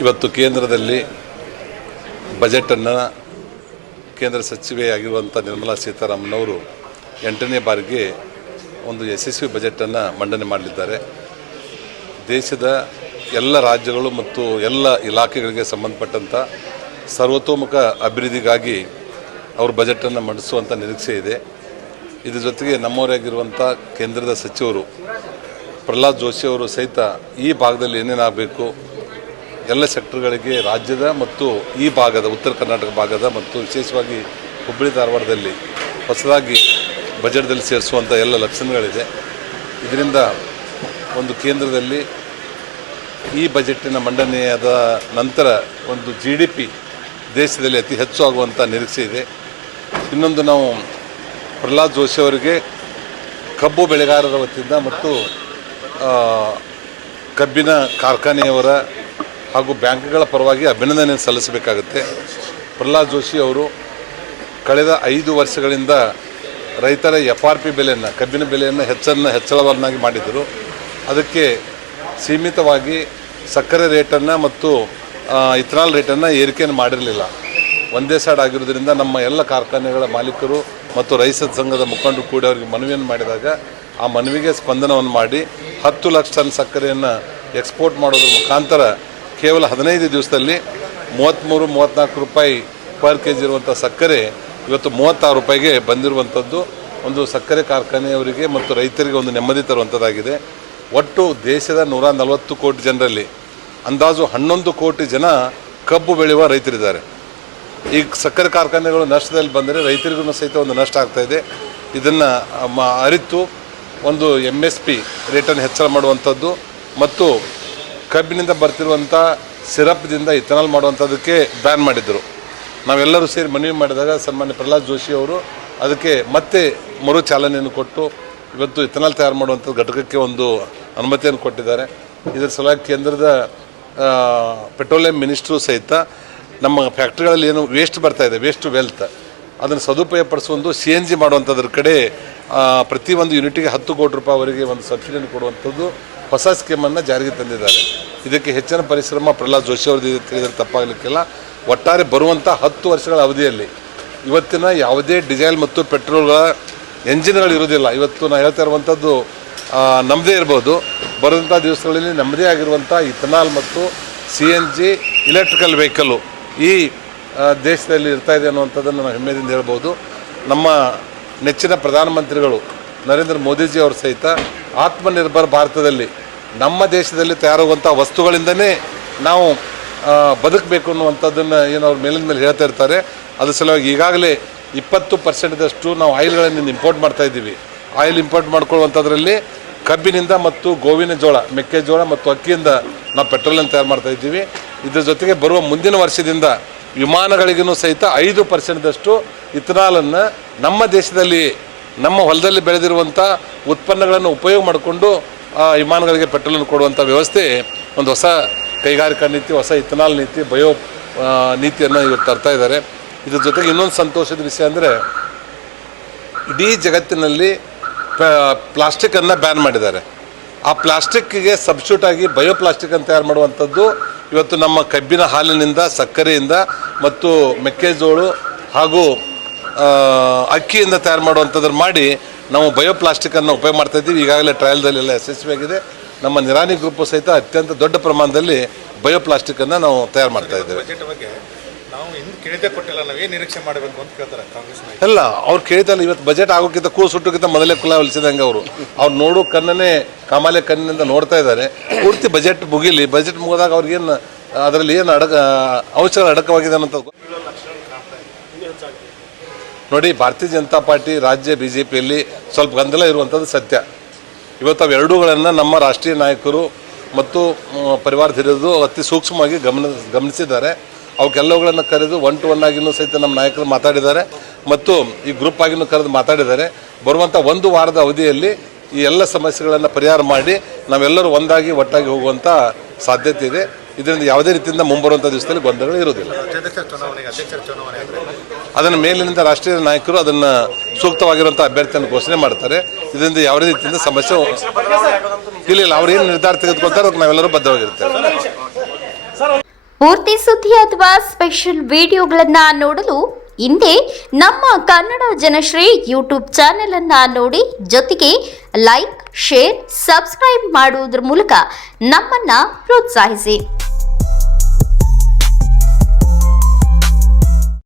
ಇವತ್ತು ಕೇಂದ್ರದಲ್ಲಿ ಬಜೆಟನ್ನು ಕೇಂದ್ರ ಸಚಿವೆಯಾಗಿರುವಂಥ ನಿರ್ಮಲಾ ಸೀತಾರಾಮನ್ ಎಂಟನೇ ಬಾರಿಗೆ ಒಂದು ಯಶಸ್ವಿ ಬಜೆಟನ್ನು ಮಂಡನೆ ಮಾಡಲಿದ್ದಾರೆ. ದೇಶದ ಎಲ್ಲ ರಾಜ್ಯಗಳು ಮತ್ತು ಎಲ್ಲ ಇಲಾಖೆಗಳಿಗೆ ಸಂಬಂಧಪಟ್ಟಂಥ ಸರ್ವತೋಮುಖ ಅಭಿವೃದ್ಧಿಗಾಗಿ ಅವರು ಬಜೆಟನ್ನು ಮಂಡಿಸುವಂಥ ನಿರೀಕ್ಷೆ ಇದೆ. ಇದರ ಜೊತೆಗೆ ನಮ್ಮವರಾಗಿರುವಂಥ ಕೇಂದ್ರದ ಸಚಿವರು ಪ್ರಹ್ಲಾದ್ ಜೋಶಿ ಅವರು ಸಹಿತ ಈ ಭಾಗದಲ್ಲಿ ಏನೇನಾಗಬೇಕು ಎಲ್ಲ ಸೆಕ್ಟರ್ಗಳಿಗೆ ರಾಜ್ಯದ ಮತ್ತು ಈ ಭಾಗದ, ಉತ್ತರ ಕರ್ನಾಟಕ ಭಾಗದ ಮತ್ತು ವಿಶೇಷವಾಗಿ ಹುಬ್ಬಳ್ಳಿ ಧಾರವಾಡದಲ್ಲಿ ಹೊಸದಾಗಿ ಬಜೆಟ್ದಲ್ಲಿ ಸೇರಿಸುವಂಥ ಎಲ್ಲ ಲಕ್ಷಣಗಳಿದೆ. ಇದರಿಂದ ಒಂದು ಕೇಂದ್ರದಲ್ಲಿ ಈ ಬಜೆಟ್ಟಿನ ಮಂಡನೆಯಾದ ನಂತರ ಒಂದು ಜಿ ಡಿ ಪಿ ದೇಶದಲ್ಲಿ ಅತಿ ಹೆಚ್ಚು ಆಗುವಂಥ ನಿರೀಕ್ಷೆ ಇದೆ. ಇನ್ನೊಂದು ನಾವು ಪ್ರಹ್ಲಾದ್ ಜೋಶಿ ಅವರಿಗೆ ಕಬ್ಬು ಬೆಳೆಗಾರರ ವತಿಯಿಂದ ಮತ್ತು ಕಬ್ಬಿನ ಕಾರ್ಖಾನೆಯವರ ಹಾಗೂ ಬ್ಯಾಂಕ್ಗಳ ಪರವಾಗಿ ಅಭಿನಂದನೆ ಸಲ್ಲಿಸಬೇಕಾಗುತ್ತೆ. ಪ್ರಹ್ಲಾದ್ ಜೋಶಿ ಅವರು ಕಳೆದ ಐದು ವರ್ಷಗಳಿಂದ ರೈತರ ಎಫ್ ಆರ್ ಪಿ ಬೆಲೆಯನ್ನು, ಕಬ್ಬಿನ ಬೆಲೆಯನ್ನು ಹೆಚ್ಚನ್ನು ಹೆಚ್ಚಳವನ್ನಾಗಿ ಮಾಡಿದರು ಅದಕ್ಕೆ ಸೀಮಿತವಾಗಿ ಸಕ್ಕರೆ ರೇಟನ್ನು ಮತ್ತು ಇಥನಾಲ್ ರೇಟನ್ನು ಏರಿಕೆಯನ್ನು ಮಾಡಿರಲಿಲ್ಲ. ಒಂದೇ ಸೈಡ್ ಆಗಿರೋದ್ರಿಂದ ನಮ್ಮ ಎಲ್ಲ ಕಾರ್ಖಾನೆಗಳ ಮಾಲೀಕರು ಮತ್ತು ರೈತ ಸಂಘದ ಮುಖಂಡರು ಕೂಡ ಅವರಿಗೆ ಮನವಿಯನ್ನು ಮಾಡಿದಾಗ ಆ ಮನವಿಗೆ ಸ್ಪಂದನವನ್ನು ಮಾಡಿ ಹತ್ತು ಲಕ್ಷ ಟನ್ ಸಕ್ಕರೆಯನ್ನು ಎಕ್ಸ್ಪೋರ್ಟ್ ಮಾಡೋದ್ರ ಮುಖಾಂತರ ಕೇವಲ ಹದಿನೈದು ದಿವಸದಲ್ಲಿ ಮೂವತ್ತ್ಮೂರು ಮೂವತ್ತ್ನಾಲ್ಕು ರೂಪಾಯಿ ಪರ್ ಕೆ ಜಿ ಇರುವಂಥ ಸಕ್ಕರೆ ಇವತ್ತು ಮೂವತ್ತಾರು ರೂಪಾಯಿಗೆ ಬಂದಿರುವಂಥದ್ದು ಒಂದು ಸಕ್ಕರೆ ಕಾರ್ಖಾನೆಯವರಿಗೆ ಮತ್ತು ರೈತರಿಗೆ ಒಂದು ನೆಮ್ಮದಿ ತರುವಂಥದ್ದಾಗಿದೆ ಒಟ್ಟು ದೇಶದ ನೂರ ನಲವತ್ತು ಕೋಟಿ ಜನರಲ್ಲಿ, ಅಂದಾಜು ಹನ್ನೊಂದು ಕೋಟಿ ಜನ ಕಬ್ಬು ಬೆಳೆಯುವ ರೈತರಿದ್ದಾರೆ. ಈಗ ಸಕ್ಕರೆ ಕಾರ್ಖಾನೆಗಳು ನಷ್ಟದಲ್ಲಿ ಬಂದರೆ ರೈತರಿಗೂ ಸಹಿತ ಒಂದು ನಷ್ಟ ಆಗ್ತಾ ಇದೆ. ಇದನ್ನು ಅರಿತು ಒಂದು ಎಂ ಎಸ್ ಪಿ ರೇಟನ್ನು ಹೆಚ್ಚಳ ಮಾಡುವಂಥದ್ದು ಮತ್ತು ಕಬ್ಬಿನಿಂದ ಬರ್ತಿರುವಂಥ ಸಿರಪ್ದಿಂದ ಇಥನಾಲ್ ಮಾಡುವಂಥದ್ದಕ್ಕೆ ಬ್ಯಾನ್ ಮಾಡಿದ್ದರು ನಾವೆಲ್ಲರೂ ಸೇರಿ ಮನವಿ ಮಾಡಿದಾಗ ಸನ್ಮಾನ್ಯ ಪ್ರಹ್ಲಾದ್ ಜೋಶಿ ಅವರು ಅದಕ್ಕೆ ಮತ್ತೆ ಮರು ಚಾಲನೆಯನ್ನು ಕೊಟ್ಟು ಇವತ್ತು ಇಥನಾಲ್ ತಯಾರು ಮಾಡುವಂಥ ಘಟಕಕ್ಕೆ ಒಂದು ಅನುಮತಿಯನ್ನು ಕೊಟ್ಟಿದ್ದಾರೆ. ಇದರ ಸಲುವಾಗಿ ಕೇಂದ್ರದ ಪೆಟ್ರೋಲಿಯಂ ಮಿನಿಸ್ಟ್ರು ಸಹಿತ ನಮ್ಮ ಫ್ಯಾಕ್ಟ್ರಿಗಳಲ್ಲಿ ಏನು ವೇಸ್ಟ್ ಬರ್ತಾ ಇದೆ ವೇಸ್ಟ್ ವೆಲ್ತ್ ಅದನ್ನು ಸದುಪಯೋಗಪಡಿಸುವಂದು ಸಿ ಎನ್ ಜಿ ಮಾಡುವಂಥದ್ರ ಕಡೆ ಪ್ರತಿಯೊಂದು ಯೂನಿಟಿಗೆ ಹತ್ತು ಕೋಟಿ ರೂಪಾಯಿವರೆಗೆ ಒಂದು ಸಬ್ಸಿಡಿಯನ್ನು ಕೊಡುವಂಥದ್ದು ಹೊಸ ಸ್ಕೀಮನ್ನು ಜಾರಿಗೆ ತಂದಿದ್ದಾರೆ. ಇದಕ್ಕೆ ಹೆಚ್ಚಿನ ಪರಿಶ್ರಮ ಪ್ರಹ್ಲಾದ್ ಜೋಶಿ ಅವ್ರದ್ದು ಇದು ತಿಳಿದ್ರೆ ತಪ್ಪಾಗಲಿಕ್ಕಿಲ್ಲ. ಒಟ್ಟಾರೆ ಬರುವಂಥ ಹತ್ತು ವರ್ಷಗಳ ಅವಧಿಯಲ್ಲಿ ಇವತ್ತಿನ ಯಾವುದೇ ಡೀಸೆಲ್ ಮತ್ತು ಪೆಟ್ರೋಲ್ಗಳ ಎಂಜಿನ್ಗಳು ಇರೋದಿಲ್ಲ ಇವತ್ತು ನಾನು ಹೇಳ್ತಾ ಇರುವಂಥದ್ದು ನಮ್ಮದೇ ಇರ್ಬೋದು. ಬರುವಂಥ ದಿವಸಗಳಲ್ಲಿ ನಮ್ಮದೇ ಆಗಿರುವಂಥ ಇಥನಾಲ್ ಮತ್ತು C N G electrical vehicle ಈ ದೇಶದಲ್ಲಿ ಇರ್ತಾ ಇದೆ ಅನ್ನುವಂಥದ್ದನ್ನು ನಾವು ಹೆಮ್ಮೆಯಿಂದ ಹೇಳ್ಬೋದು. ನಮ್ಮ ನೆಚ್ಚಿನ ಪ್ರಧಾನಮಂತ್ರಿಗಳು ನರೇಂದ್ರ ಮೋದಿಜಿ ಅವರು ಸಹಿತ ಆತ್ಮನಿರ್ಭರ್ ಭಾರತದಲ್ಲಿ ನಮ್ಮ ದೇಶದಲ್ಲಿ ತಯಾರಾಗುವಂಥ ವಸ್ತುಗಳಿಂದನೇ ನಾವು ಬದುಕಬೇಕು ಅನ್ನುವಂಥದ್ದನ್ನು ಏನು ಅವ್ರ ಮೇಲಿನ ಮೇಲೆ ಹೇಳ್ತಾ ಇರ್ತಾರೆ. ಅದ್ರ ಸಲುವಾಗಿ ಈಗಾಗಲೇ ಇಪ್ಪತ್ತು ಪರ್ಸೆಂಟ್ದಷ್ಟು ನಾವು ಆಯಿಲ್ಗಳನ್ನು ಇಂಪೋರ್ಟ್ ಮಾಡ್ತಾ ಇದ್ದೀವಿ. ಆಯಿಲ್ ಇಂಪೋರ್ಟ್ ಮಾಡ್ಕೊಳ್ಳುವಂಥದ್ರಲ್ಲಿ ಕಬ್ಬಿನಿಂದ ಮತ್ತು ಗೋವಿನ ಜೋಳ ಮೆಕ್ಕೆಜೋಳ ಮತ್ತು ಅಕ್ಕಿಯಿಂದ ನಾವು ಪೆಟ್ರೋಲನ್ನು ತಯಾರು ಮಾಡ್ತಾ ಇದ್ದೀವಿ. ಇದ್ರ ಜೊತೆಗೆ ಬರುವ ಮುಂದಿನ ವರ್ಷದಿಂದ ವಿಮಾನಗಳಿಗೂ ಸಹಿತ ಐದು ಪರ್ಸೆಂಟ್ದಷ್ಟು ಇಥನಾಲನ್ನು ನಮ್ಮ ದೇಶದಲ್ಲಿ, ನಮ್ಮ ಹೊಲದಲ್ಲಿ ಬೆಳೆದಿರುವಂಥ ಉತ್ಪನ್ನಗಳನ್ನು ಉಪಯೋಗ ಮಾಡಿಕೊಂಡು ವಿಮಾನಗಳಿಗೆ ಪೆಟ್ರೋಲನ್ನು ಕೊಡುವಂಥ ವ್ಯವಸ್ಥೆ ಒಂದು ಹೊಸ ಕೈಗಾರಿಕಾ ನೀತಿ ಹೊಸ ಇಥನಾಲ್ ನೀತಿ ಬಯೋ ಆ, ನೀತಿಯನ್ನು ಇವತ್ತು ತರ್ತಾ ಇದ್ದಾರೆ. ಇದ್ರ ಜೊತೆಗೆ ಇನ್ನೊಂದು ಸಂತೋಷದ ವಿಷಯ ಅಂದರೆ ಇಡೀ ಜಗತ್ತಿನಲ್ಲಿ ಪ್ಲಾಸ್ಟಿಕನ್ನು ಬ್ಯಾನ್ ಮಾಡಿದ್ದಾರೆ. ಆ ಪ್ಲಾಸ್ಟಿಕ್ಗೆ ಸಬ್ಸ್ಟ್ಯೂಟ್ ಆಗಿ ಬಯೋ ಪ್ಲಾಸ್ಟಿಕನ್ನು ತಯಾರು ಮಾಡುವಂಥದ್ದು ಇವತ್ತು ನಮ್ಮ ಕಬ್ಬಿನ ಹಾಲಿನಿಂದ ಸಕ್ಕರೆಯಿಂದ ಮತ್ತು ಮೆಕ್ಕೆಜೋಳ ಹಾಗೂ ಅಕ್ಕಿಯಿಂದ ತಯಾರು ಮಾಡುವಂಥದ್ದನ್ನು ಮಾಡಿ ನಾವು ಬಯೋ ಪ್ಲಾಸ್ಟಿಕ್ಕನ್ನು ಉಪಯೋಗ ಮಾಡ್ತಾ ಇದ್ದೀವಿ. ಈಗಾಗಲೇ ಟ್ರಯಲ್ದಲ್ಲಿ ಎಲ್ಲ ಯಶಸ್ವಿಯಾಗಿದೆ ನಮ್ಮ ನಿರಾನಿ ಗ್ರೂಪು ಸಹಿತ ಅತ್ಯಂತ ದೊಡ್ಡ ಪ್ರಮಾಣದಲ್ಲಿ ಬಯೋ ಪ್ಲಾಸ್ಟಿಕ್ಕನ್ನು ನಾವು ತಯಾರು ಮಾಡ್ತಾ ಇದ್ದೇವೆ. ಬಜೆಟ್ ಬಗ್ಗೆ ನಾವು ಇನ್ನು ಕೇಳಿದೆ ಕೊಟ್ಟಿಲ್ಲ. ನಾವು ಏನು ನಿರೀಕ್ಷೆ ಮಾಡಬೇಕು ಅಂತ ಕೇಳ್ತಾರೆ ಕಾಂಗ್ರೆಸ್ ಅಲ್ಲ ಅವ್ರು ಕೇಳಿದಲ್ಲ ಇವತ್ತು ಬಜೆಟ್ ಆಗೋಕ್ಕಿಂತ ಕೂ ಸುಟ್ಟೋಕ್ಕಿಂತ ಮೊದಲೇ ಕುಲ ಹೊಲಿಸಿದಂಗೆ ಅವರು. ಅವ್ರು ನೋಡೋ ಕಣ್ಣನೇ ಕಾಮಾಲೆ ಕಣ್ಣಿನಿಂದ ನೋಡ್ತಾ ಇದ್ದಾರೆ. ಪೂರ್ತಿ ಬಜೆಟ್ ಮುಗಿಲಿ. ಬಜೆಟ್ ಮುಗಿದಾಗ ಅವ್ರಿಗೇನು ಅದರಲ್ಲಿ ಏನು ಅಡಕ ಅಂಶಗಳು ಅಡಕವಾಗಿದೆ ಅನ್ನೋಂಥ ನೋಡಿ, ಭಾರತೀಯ ಜನತಾ ಪಾರ್ಟಿ ರಾಜ್ಯ ಬಿ ಜೆ ಪಿಯಲ್ಲಿ ಸ್ವಲ್ಪ ಗೊಂದಲ ಇರುವಂಥದ್ದು ಸತ್ಯ. ಇವತ್ತು ಅವೆರಡೂಗಳನ್ನು ನಮ್ಮ ರಾಷ್ಟ್ರೀಯ ನಾಯಕರು ಮತ್ತು ಪರಿವಾರ ಅತಿ ಸೂಕ್ಷ್ಮವಾಗಿ ಗಮನ, ಗಮನಿಸಿದ್ದಾರೆ. ಅವಕ್ಕೆಲ್ಲವುಗಳನ್ನು ಕರೆದು ಒನ್ ಟು ಒನ್ ಆಗಿನೂ ಸಹಿತ ನಮ್ಮ ನಾಯಕರು ಮಾತಾಡಿದ್ದಾರೆ ಮತ್ತು ಈ ಗ್ರೂಪ್ ಆಗಿನೂ ಕರೆದು ಮಾತಾಡಿದ್ದಾರೆ. ಬರುವಂಥ ಒಂದು ವಾರದ ಅವಧಿಯಲ್ಲಿ ಈ ಎಲ್ಲ ಸಮಸ್ಯೆಗಳನ್ನು ಪರಿಹಾರ ಮಾಡಿ ನಾವೆಲ್ಲರೂ ಒಂದಾಗಿ, ಒಟ್ಟಾಗಿ ಹೋಗುವಂಥ ಸಾಧ್ಯತೆ ಇದೆ. ಇದರಿಂದ ಯಾವುದೇ ರೀತಿಯಿಂದ ಮುಂಬರುವಂಥ ದಿವಸದಲ್ಲಿ ಗೊಂದಲಗಳು ಇರುವುದಿಲ್ಲ. ಅದನ್ನು ಮೇಲಿನಿಂದ ರಾಷ್ಟ್ರೀಯ ನಾಯಕರು ಅದನ್ನು ಸೂಕ್ತವಾಗಿರುವಂಥ ಅಭ್ಯರ್ಥಿಯನ್ನು ಘೋಷಣೆ ಮಾಡ್ತಾರೆ. ಇದರಿಂದ ಯಾವುದೇ ರೀತಿಯಿಂದ ಸಮಸ್ಯೆ ಇಲ್ಲ ಇಲ್ಲ, ಅವ್ರು ಏನು ನಿರ್ಧಾರ ತೆಗೆದುಕೊಳ್ತಾರೆ ಅದಕ್ಕೆ ನಾವೆಲ್ಲರೂ ಬದ್ಧವಾಗಿರ್ತೇವೆ ಪೂರ್ತಿ ಸುದ್ದಿ ಅಥವಾ ಸ್ಪೆಷಲ್ ವಿಡಿಯೋಗಳನ್ನು ನೋಡಲು ಹಿಂದೆ ನಮ್ಮ ಕನ್ನಡ ಜನಶ್ರೀ ಯೂಟ್ಯೂಬ್ ಚಾನೆಲ್ ಅನ್ನ ನೋಡಿ, ಜೊತೆಗೆ ಲೈಕ್, ಶೇರ್, ಸಬ್ಸ್ಕ್ರೈಬ್ ಮಾಡುವುದರ ಮೂಲಕ ನಮ್ಮನ್ನ ಪ್ರೋತ್ಸಾಹಿಸಿ.